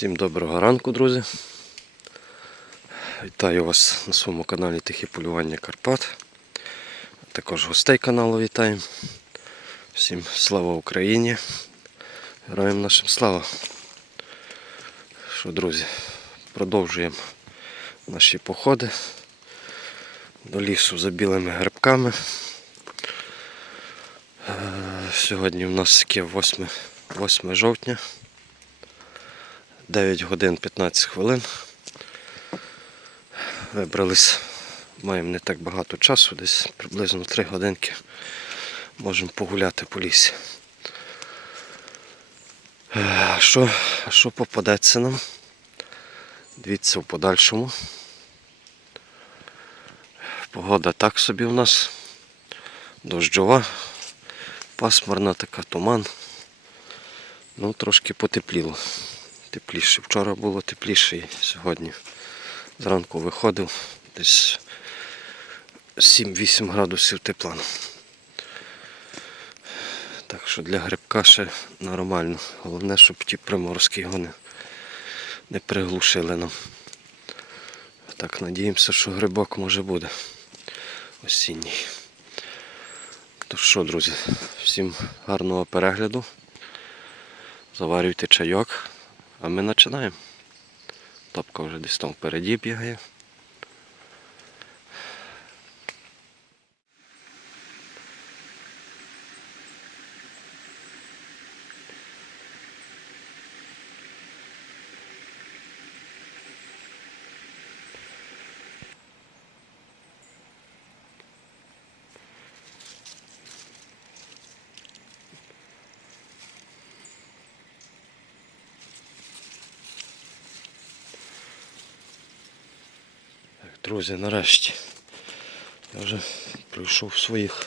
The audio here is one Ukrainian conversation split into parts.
Всім доброго ранку, друзі. Вітаю вас на своєму каналі Тихе полювання Карпат. Також гостей каналу вітаємо. Всім слава Україні. Героям нашим слава. Що, друзі, продовжуємо наші походи до лісу за білими грибками. Е, Сьогодні у нас таке 8, 8 жовтня. 9 годин 15 хвилин. Вибрались, маємо не так багато часу, десь приблизно 3 годинки можемо погуляти по лісі. Е, що, що попадеться нам? Дивіться в подальшому. Погода так собі у нас. Дощова, пасмурна така туман. Ну, трошки потепліло тепліше. Вчора було тепліше і сьогодні. Зранку виходив десь 7-8 градусів тепла. Так що для грибка ще нормально. Головне, щоб ті приморозки його не, не приглушили нам. Так, надіємося, що грибок може буде осінній. То що, друзі, всім гарного перегляду. Заварюйте чайок. А ми починаємо. Топка вже десь там впереді бігає. Друзі, нарешті. Я вже пройшов своїх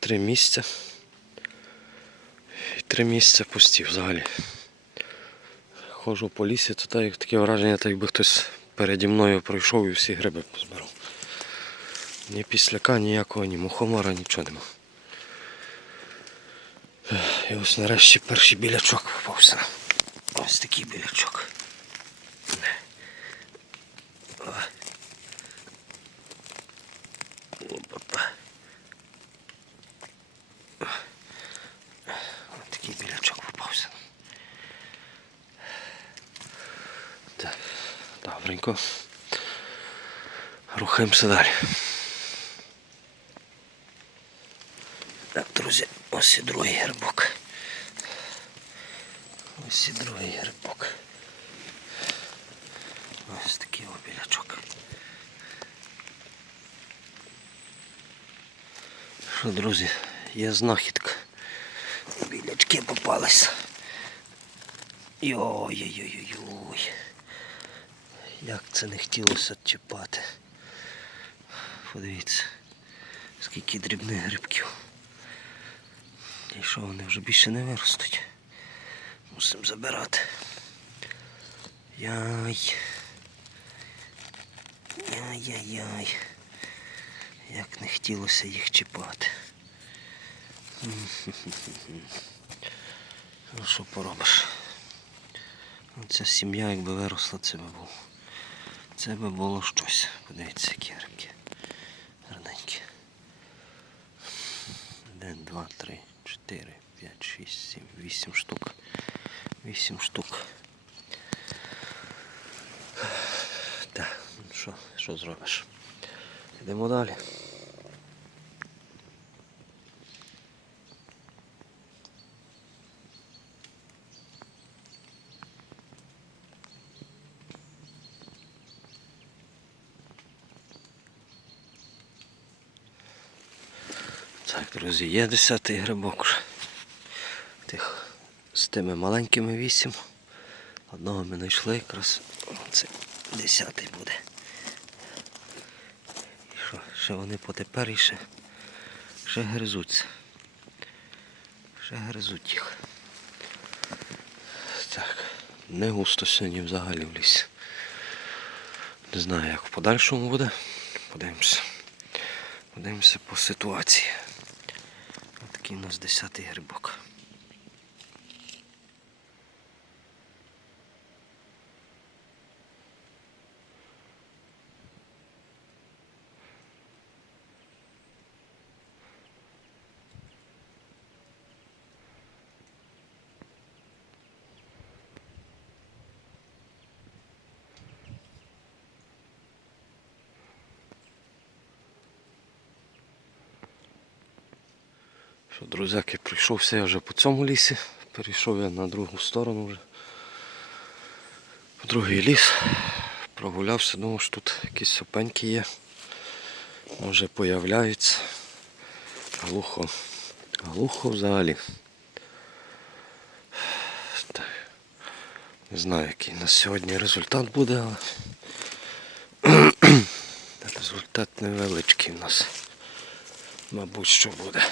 три місця. І три місця пусті взагалі. Ходжу по лісі, то так, таке враження, так якби хтось переді мною пройшов і всі гриби позбирав. Ні післяка, ніякого, ні мухомора, нічого нема. І ось нарешті перший білячок попався. Ось такий білячок. Опа. Ось такий білячок попався. Так, добренько. Рухаємося далі. Так, друзі, ось і другий грибок. Ось і другий грибок. Ось такий обілячок. Що, друзі, є знахідка. Білячки попались. Йой-йой-йой-йой. Як це не хотілося чіпати. Подивіться, скільки дрібних грибків. І що вони вже більше не виростуть. Мусимо забирати. Яй. Яй-яй-яй. Як не хотілося їх чіпати. Ну що поробиш? Ця сім'я якби виросла, це би було. Це би було щось. Подивіться, які грибки. Гарненькі. Один, два, три, чотири, п'ять, шість, сім, вісім штук. Вісім штук. Так, ну що, що зробиш? Йдемо далі. Так, друзі, є десятий грибок. Тих з тими маленькими вісім. Одного ми знайшли якраз. Це десятий буде. І що, ще вони потепер і ще, ще гризуться. Ще гризуть їх. Так, не густо сьогодні взагалі в лісі. Не знаю, як в подальшому буде. Подивимося. Подивимося по ситуації. Такий нас 10 грибок. Що, друзяки, прийшовся я вже по цьому лісі. Перейшов я на другу сторону вже. В другий ліс. Прогулявся, думав, що тут якісь сопеньки є. Може появляються. Глухо. Глухо взагалі. Так. Не знаю, який на сьогодні результат буде, але результат невеличкий в нас. Мабуть, що буде.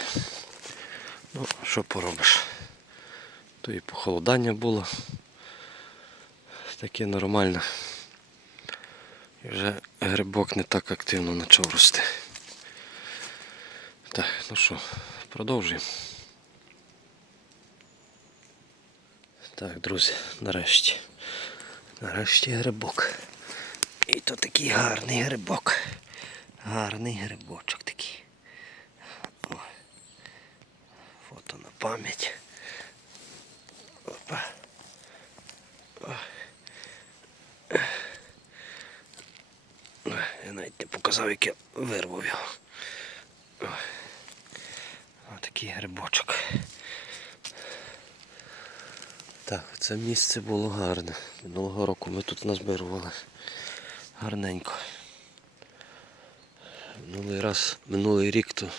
Ну, що поробиш? То і похолодання було. Таке нормальне. І вже грибок не так активно почав рости. Так, ну що, продовжуємо. Так, друзі, нарешті. Нарешті грибок. І то такий гарний грибок. Гарний грибочок такий. О. Фото на пам'ять. Опа. Я навіть не показав, як я вирвав його. О. Ось такий грибочок. Так, це місце було гарне. Минулого року ми тут назбирували. Гарненько. Минулий раз, минулий рік то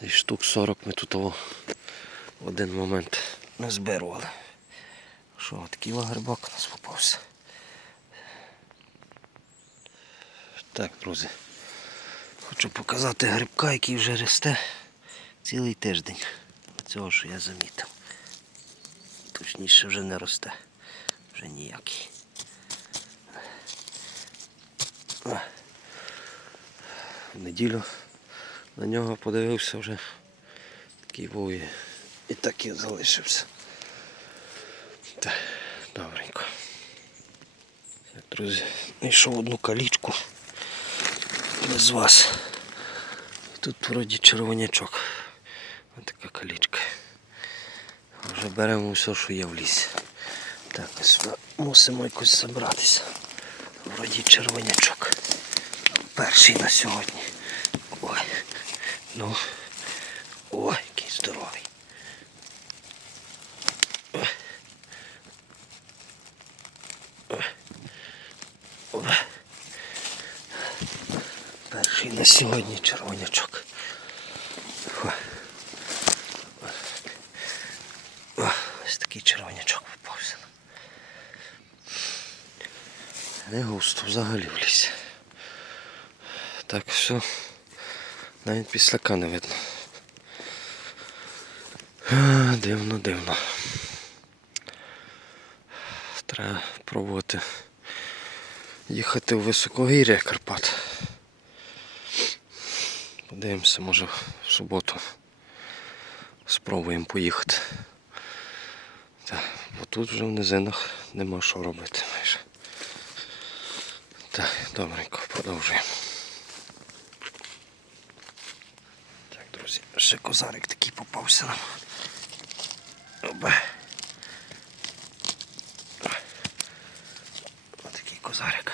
десь штук 40 ми тут один момент назбирували. Що, такий грибок у нас попався. Так, друзі. Хочу показати грибка, який вже росте цілий тиждень. Цього, що я замітив. Точніше вже не росте. Вже ніякий. В неділю на нього подивився вже такий був і, так і залишився. Так, добренько. Друзі, знайшов одну калічку без вас. Тут вроді червонячок. Ось така калічка. Вже беремо все, що є в лісі. Так, сюди мусимо якось забратися. Вроді червонячок. Перший на сьогодні. Ой. Ну. Ой, який здоровий. Ой. Ой. Ой. Перший на сьогодні червонячок. Ось такий червонячок попався. Не густо взагалі в лісі. Так все. Навіть післяка не видно. Дивно, дивно. Треба пробувати їхати в високогір'я Карпат. Подивимося, може в суботу спробуємо поїхати. Так, бо тут вже в низинах нема що робити майже. Так, добренько, продовжуємо. Так, друзі, ще козарик такий попався нам. Оба. Ось такий козарик.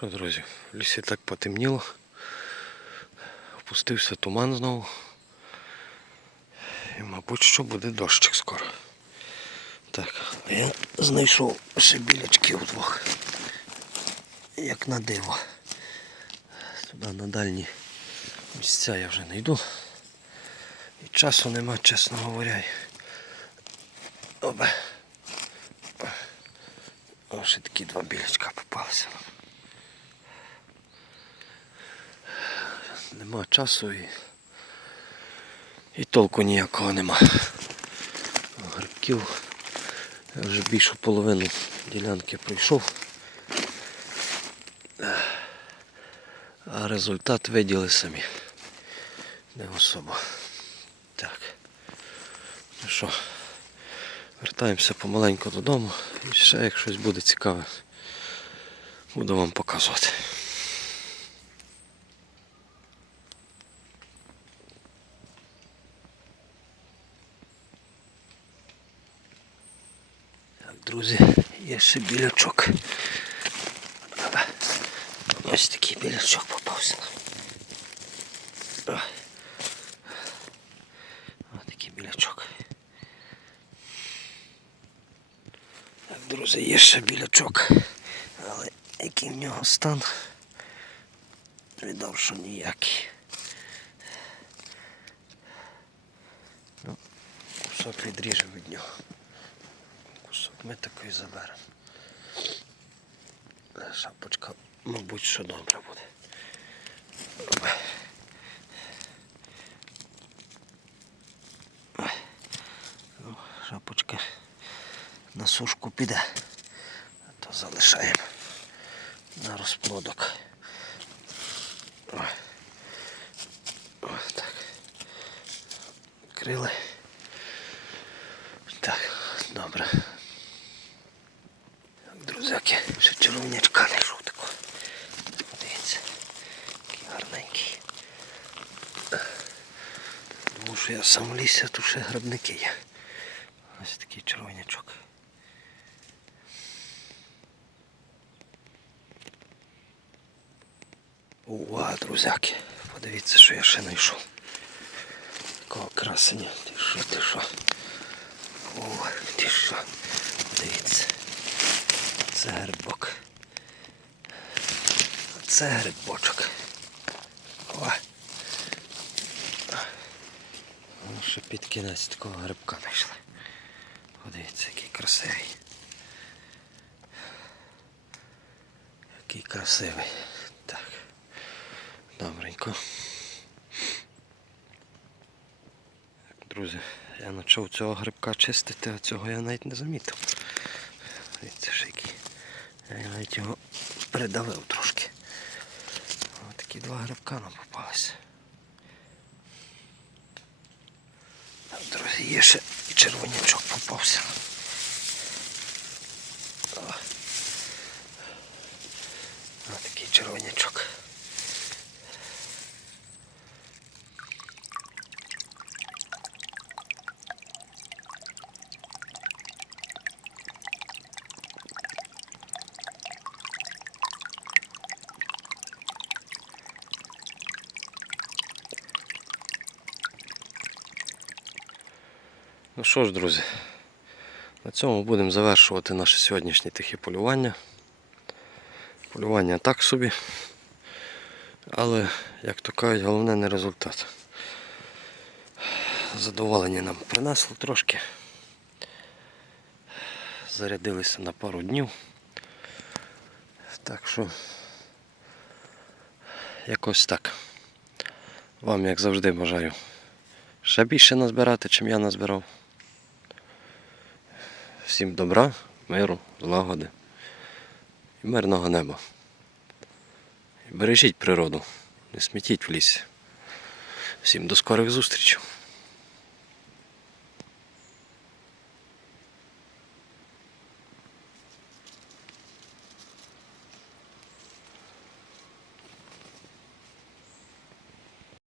Що, друзі, в лісі так потемніло. Опустився туман знову. І, мабуть, що буде дощик скоро. Так, я знайшов ще білячків вдвох. Як на диво. Туди на дальні місця я вже не йду. І часу нема, чесно говоря. Оба. Ще такі два білячка попалися. Нема часу і, і толку ніякого нема. Грибків я вже більшу половину ділянки пройшов. А результат виділи самі. Не особо. Так. Ну що, вертаємося помаленьку додому і ще як щось буде цікаве, буду вам показувати. друзі, є ще білячок. Ось такий білячок попався нам. Ось такий білячок. Так, друзі, є ще білячок, але який в нього стан Відомо, що ніякий. Ну, кусок відріжемо від нього. Кусок ми такий заберемо. Е, Шапочка, мабуть, що добре буде. Шапочка на сушку піде, а то залишаємо на розплодок. Ось так. Крили. Так, добре. Так, друзяки, ще червонячка не йшов такого. Дивіться, який гарненький. Тому що я сам лісі, тут ще грибники є. Ось такий червонячок. Увага, друзяки, подивіться, що я ще знайшов. Такого красення. Ти що, ти що? О, ти що? Дивіться. Це грибок. Це грибочок. О. Ну, ще під кінець такого грибка знайшли. Подивіться, який красивий. Який красивий. Так. Добренько. Друзі, я почав цього грибка чистити, а цього я навіть не замітив. Дивіться який. Я навіть його придавив трошки. Ось такі два грибка нам попалися. Друзі, є ще і червонячок попався. Ось такий червонячок. Ну що ж, друзі, на цьому будемо завершувати наше сьогоднішнє тихе полювання. Полювання так собі. Але, як то кажуть, головне не результат. Задоволення нам принесло трошки. Зарядилися на пару днів. Так що якось так. Вам, як завжди, бажаю ще більше назбирати, чим я назбирав. Всім добра, миру, злагоди і мирного неба. Бережіть природу, не смітіть в лісі. Всім до скорих зустрічей.